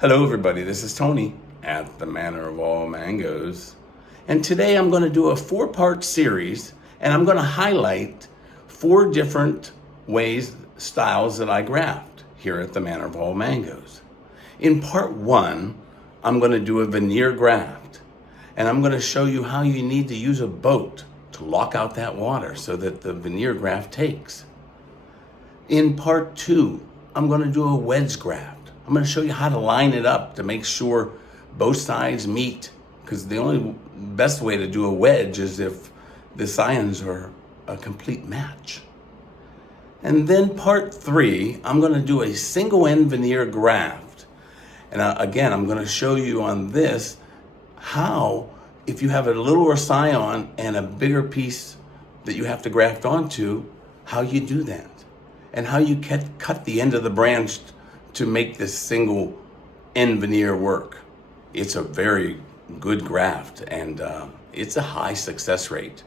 Hello everybody, this is Tony at the Manor of All Mangoes. And today I'm going to do a 4-part series and I'm going to highlight 4 different styles that I graft here at the Manor of All Mangoes. In part 1, I'm going to do a veneer graft and I'm going to show you how you need to use a boat to lock out that water so that the veneer graft takes. In part 2, I'm going to do a wedge graft. I'm going to show you how to line it up to make sure both sides meet, because the only best way to do a wedge is if the scions are a complete match. And then part 3, I'm going to do a single end veneer graft. And again, I'm going to show you on this how, if you have a littler scion and a bigger piece that you have to graft onto, how you do that. And how you cut the end of the branch to make this single end veneer work. It's a very good graft and it's a high success rate.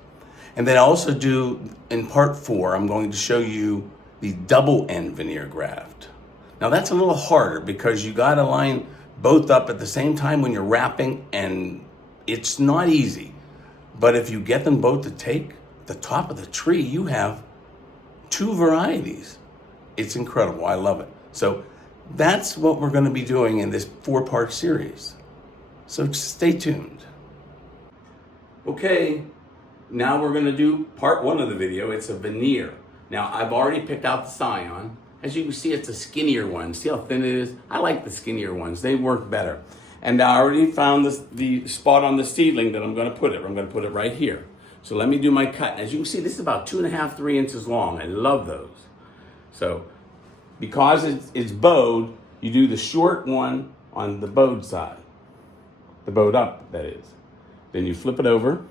And then I also do, in part 4, I'm going to show you the double end veneer graft. Now that's a little harder because you gotta line both up at the same time when you're wrapping, and it's not easy. But if you get them both to take the top of the tree, you have 2 varieties. It's incredible, I love it. So that's what we're going to be doing in this 4-part series. So stay tuned. Okay, now we're going to do part 1 of the video. It's a veneer. Now I've already picked out the scion. As you can see, it's a skinnier one. See how thin it is? I like the skinnier ones. They work better. And I already found the spot on the seedling that I'm going to put it. I'm going to put it right here. So let me do my cut. As you can see, this is about 2.5, 3 inches long. I love those. So because it's bowed, you do the short one on the bowed side. The bowed up, that is. Then you flip it over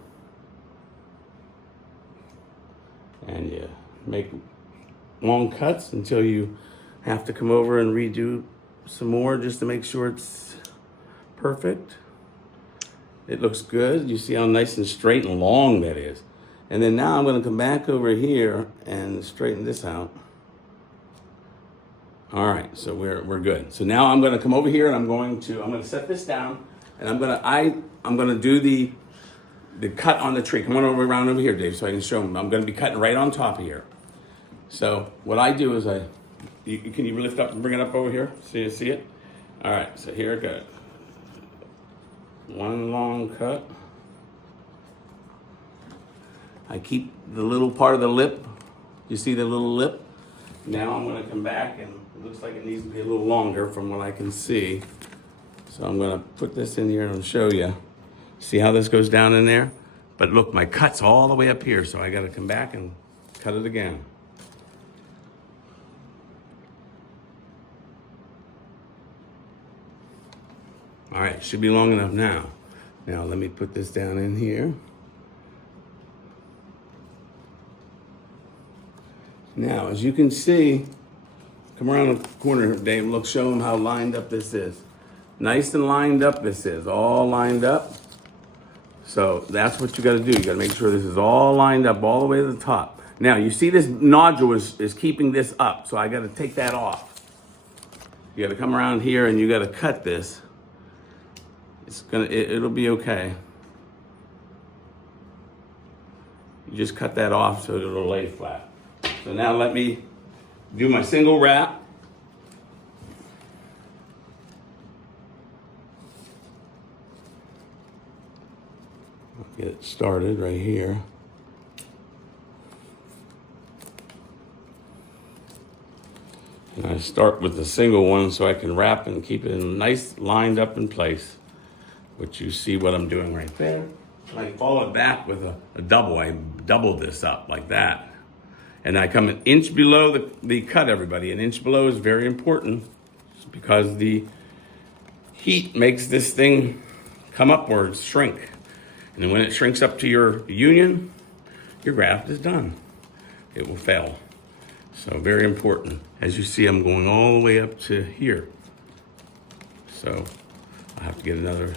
and you make long cuts until you have to come over and redo some more just to make sure it's perfect. It looks good. You see how nice and straight and long that is. And then now I'm going to come back over here and straighten this out. All right, so we're good. So now I'm going to come over here and I'm going to set this down, and I'm going to do the cut on the tree. Come on around over here, Dave, so I can show them. I'm going to be cutting right on top of here. So what I do is can you lift up and bring it up over here? See it? All right, so here it goes. One long cut. I keep the little part of the lip. You see the little lip? Now I'm going to come back, and it looks like it needs to be a little longer from what I can see. So I'm going to put this in here and show you. See how this goes down in there? But look, my cut's all the way up here, so I got to come back and cut it again. All right, should be long enough now. Now let me put this down in here. Now, as you can see, come around the corner, Dave, look, show them how lined up this is. Nice and lined up this is, all lined up. So that's what you gotta do. You gotta make sure this is all lined up all the way to the top. Now, you see this nodule is keeping this up, so I gotta take that off. You gotta come around here and you gotta cut this. It'll be okay. You just cut that off so it'll lay flat. So now let me do my single wrap. I'll get it started right here. And I start with the single one so I can wrap and keep it nice lined up in place, which you see what I'm doing right there. I follow it back with a double. I double this up like that. And I come an inch below the cut, everybody. An inch below is very important because the heat makes this thing come upwards, shrink. And then when it shrinks up to your union, your graft is done. It will fail. So very important. As you see, I'm going all the way up to here. So I have to get another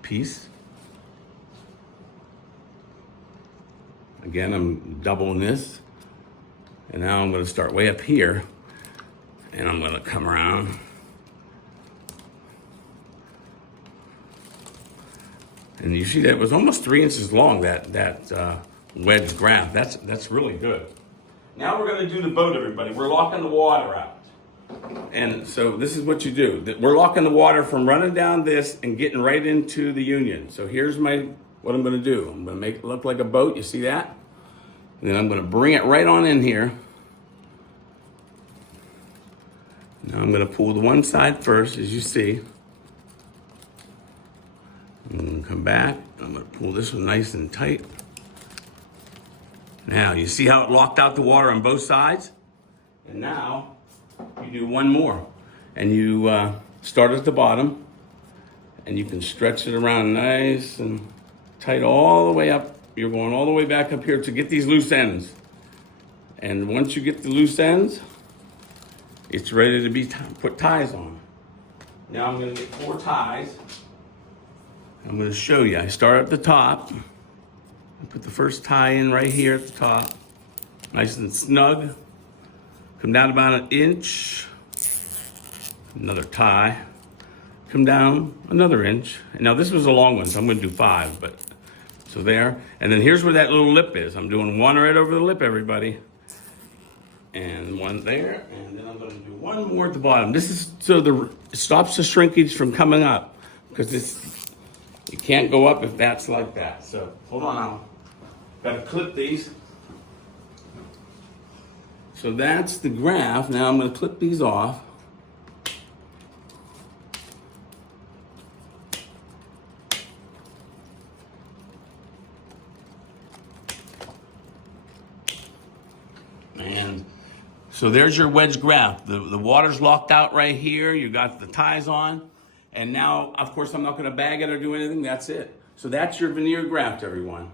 piece. Again, I'm doubling this. And now I'm going to start way up here, and I'm going to come around And you see that it was almost 3 inches long, that wedge graft. That's really good. Now we're gonna do the boat, everybody. We're locking the water out. And so this is what you do. We're locking the water from running down this and getting right into the union. So here's what I'm gonna do. I'm gonna make it look like a boat, you see that? And then I'm gonna bring it right on in here. Now I'm gonna pull the one side first, as you see. I'm gonna come back, I'm gonna pull this one nice and tight. Now, you see how it locked out the water on both sides? And now, you do one more. And you start at the bottom, and you can stretch it around nice and tight all the way up. You're going all the way back up here to get these loose ends. And once you get the loose ends, it's ready to be put ties on. Now I'm gonna get 4 ties. I'm gonna show you. I start at the top. I put the first tie in right here at the top. Nice and snug. Come down about 1 inch. Another tie. Come down another inch. And now this was a long one, so I'm gonna do 5, but so there. And then here's where that little lip is. I'm doing 1 right over the lip, everybody. And 1 there, and then I'm gonna do 1 more at the bottom. This is so it stops the shrinkage from coming up, because you can't go up if that's like that. So hold on, I'll gotta clip these. So that's the graft. Now I'm gonna clip these off. And so there's your wedge graft. The water's locked out right here. You got the ties on. And now, of course, I'm not gonna bag it or do anything. That's it. So that's your veneer graft, everyone.